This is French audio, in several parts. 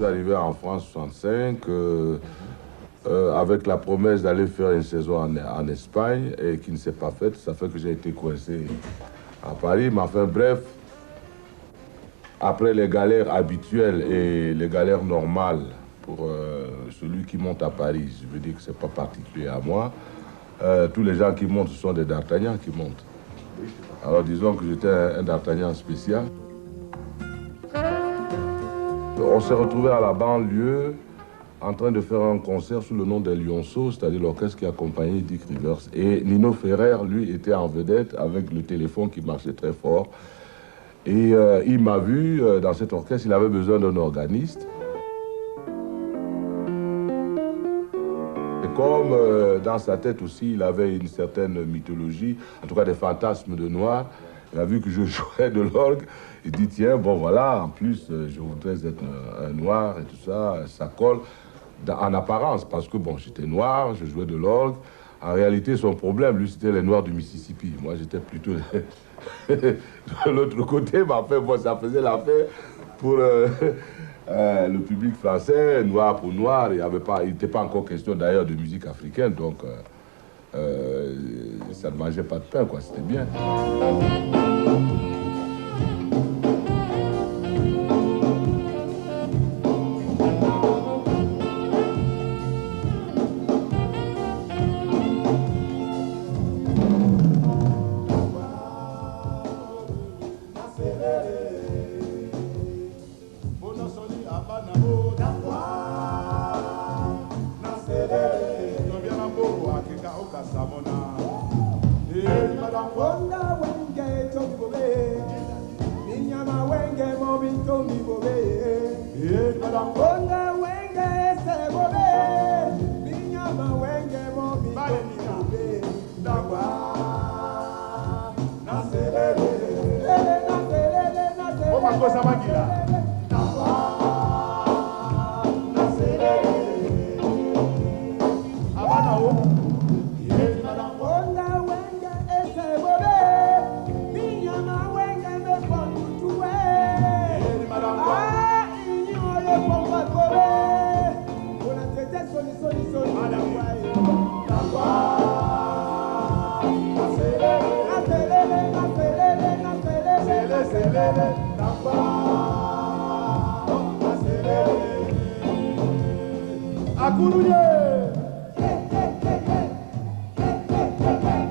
Je suis arrivé en France en 65 avec la promesse d'aller faire une saison en Espagne et qui ne s'est pas faite. Ça fait que j'ai été coincé à Paris. Mais enfin bref, après les galères habituelles et les galères normales pour celui qui monte à Paris, je veux dire que ce n'est pas particulier à moi, tous les gens qui montent, ce sont des D'Artagnan qui montent. Alors disons que j'étais un D'Artagnan spécial. On s'est retrouvé à la banlieue en train de faire un concert sous le nom des Lionceaux, c'est-à-dire l'orchestre qui accompagnait Dick Rivers. Et Nino Ferrer, lui, était en vedette avec le téléphone qui marchait très fort. Et il m'a vu dans cet orchestre, il avait besoin d'un organiste. Et comme dans sa tête aussi, il avait une certaine mythologie, en tout cas des fantasmes de noir, il a vu que je jouais de l'orgue. Il dit, tiens, bon voilà, en plus, je voudrais être un noir et tout ça, ça colle en apparence, parce que bon, j'étais noir, je jouais de l'orgue. En réalité, son problème, lui, c'était les noirs du Mississippi. Moi, j'étais plutôt de l'autre côté, mais enfin, bon, ça faisait l'affaire pour le public français, noir pour noir. Il n'était pas encore question d'ailleurs de musique africaine, donc ça ne mangeait pas de pain, quoi, c'était bien.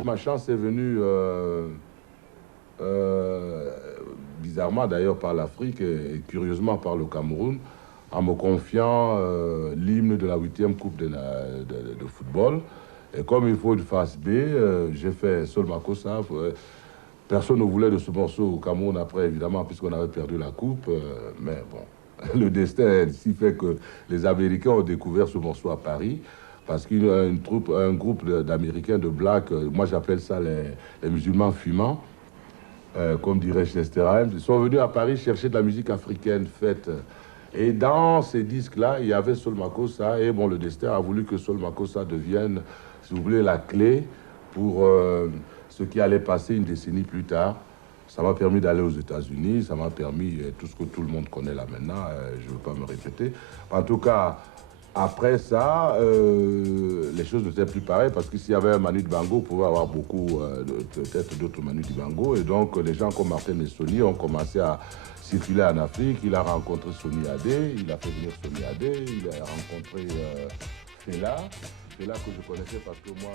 Ma chance est venue bizarrement d'ailleurs par l'Afrique et curieusement par le Cameroun en me confiant l'hymne de la 8e Coupe de football. Et comme il faut une phase B, j'ai fait Sol Makossa. Personne ne voulait de ce morceau au Cameroun après, évidemment, puisqu'on avait perdu la coupe. Mais bon, le destin ainsi fait que les Américains ont découvert ce morceau à Paris. Parce qu'un groupe d'Américains, de Blacks, moi j'appelle ça les musulmans fumants, comme dirait Chester Himes, ils sont venus à Paris chercher de la musique africaine faite. Et dans ces disques-là, il y avait Sol Makossa, et bon, le destin a voulu que Sol Makossa devienne, si vous voulez, la clé pour ce qui allait passer une décennie plus tard. Ça m'a permis d'aller aux États-Unis, ça m'a permis tout ce que tout le monde connaît là maintenant, je ne veux pas me répéter. En tout cas, après ça, les choses n'étaient plus pareilles parce que s'il y avait un Manu Dibango, on pouvait avoir beaucoup, peut-être d'autres Manu Dibango. Et donc, les gens comme Martin Messoni ont commencé à circuler en Afrique. Il a rencontré Soni Adé, il a fait venir Soni Adé, il a rencontré Fela que je connaissais parce que moi...